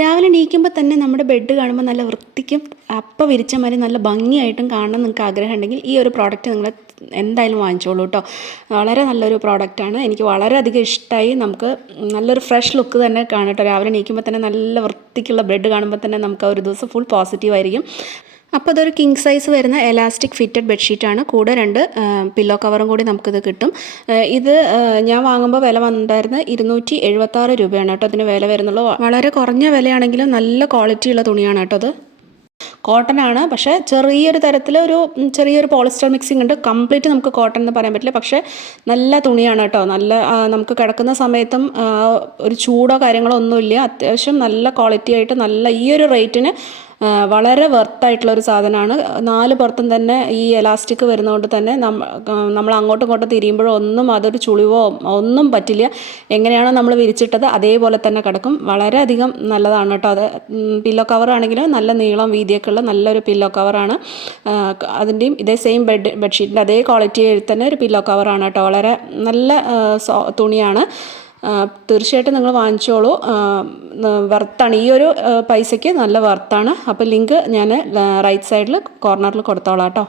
രാവിലെ എണീക്കുമ്പോൾ തന്നെ നമ്മുടെ ബെഡ് കാണുമ്പോൾ നല്ല വൃത്തിക്കും അപ്പം വിരിച്ച മാതിരി നല്ല ഭംഗിയായിട്ടും കാണണം നിങ്ങൾക്ക് ആഗ്രഹം ഉണ്ടെങ്കിൽ ഈ ഒരു പ്രോഡക്റ്റ് നിങ്ങൾ എന്തായാലും വാങ്ങിച്ചോളൂ കേട്ടോ. വളരെ നല്ലൊരു പ്രോഡക്റ്റാണ്, എനിക്ക് വളരെയധികം ഇഷ്ടമായി. നമുക്ക് നല്ലൊരു ഫ്രഷ് ലുക്ക് തന്നെ കാണും കേട്ടോ. രാവിലെ എണീക്കുമ്പോൾ തന്നെ നല്ല വൃത്തിക്കുള്ള ബെഡ് കാണുമ്പോൾ തന്നെ നമുക്ക് ഒരു ദിവസം ഫുൾ പോസിറ്റീവായിരിക്കും. അപ്പോൾ അതൊരു കിങ് സൈസ് വരുന്ന എലാസ്റ്റിക് ഫിറ്റഡ് ബെഡ്ഷീറ്റാണ്. കൂടെ 2 പില്ലോ കവറും കൂടി നമുക്കിത് കിട്ടും. ഇത് ഞാൻ വാങ്ങുമ്പോൾ വില വന്നിട്ടുണ്ടായിരുന്നത് 276 രൂപയാണ് കേട്ടോ അതിന് വില വരുന്നുള്ളൂ. വളരെ കുറഞ്ഞ വിലയാണെങ്കിലും നല്ല ക്വാളിറ്റിയുള്ള തുണിയാണ് കേട്ടോ അത്. കോട്ടൺ ആണ്, പക്ഷേ ചെറിയൊരു തരത്തിൽ ചെറിയൊരു പോളിസ്റ്റർ മിക്സിംഗ് ഉണ്ട്. കംപ്ലീറ്റ് നമുക്ക് കോട്ടൺ എന്ന് പറയാൻ പറ്റില്ല, പക്ഷേ നല്ല തുണിയാണ് കേട്ടോ. നല്ല നമുക്ക് കിടക്കുന്ന സമയത്തും ഒരു ചൂടോ കാര്യങ്ങളോ ഒന്നുമില്ല. അത്യാവശ്യം നല്ല ക്വാളിറ്റി ആയിട്ട് നല്ല ഈ ഒരു റേറ്റിന് വളരെ വെർത്തായിട്ടുള്ളൊരു സാധനമാണ്. 4 പുറത്തും തന്നെ ഈ എലാസ്റ്റിക് വരുന്നതുകൊണ്ട് തന്നെ നമ്മൾ അങ്ങോട്ടും ഇങ്ങോട്ടും തിരിയുമ്പോഴോ ഒന്നും അതൊരു ചുളിവോ ഒന്നും പറ്റില്ല. എങ്ങനെയാണോ നമ്മൾ വിരിച്ചിട്ടത് അതേപോലെ തന്നെ കിടക്കും. വളരെയധികം നല്ലതാണ് കേട്ടോ അത്. പില്ലോ കവർ ആണെങ്കിലും നല്ല നീളം വീതിയൊക്കെ ഉള്ള നല്ലൊരു പില്ലോ കവറാണ്. അതിൻ്റെയും ഇതേ സെയിം ബെഡ്ഷീറ്റിൻ്റെ അതേ ക്വാളിറ്റിയിൽ തന്നെ ഒരു പില്ലോ കവറാണ് കേട്ടോ. വളരെ നല്ല തുണിയാണ്. തീർച്ചയായിട്ടും നിങ്ങൾ വാങ്ങിച്ചോളൂ. വർത്താണ്, ഈ ഒരു പൈസയ്ക്ക് നല്ല വർത്താണ്. അപ്പോൾ ലിങ്ക് ഞാൻ റൈറ്റ് സൈഡിൽ കോർണറിൽ കൊടുത്തോളാം കേട്ടോ.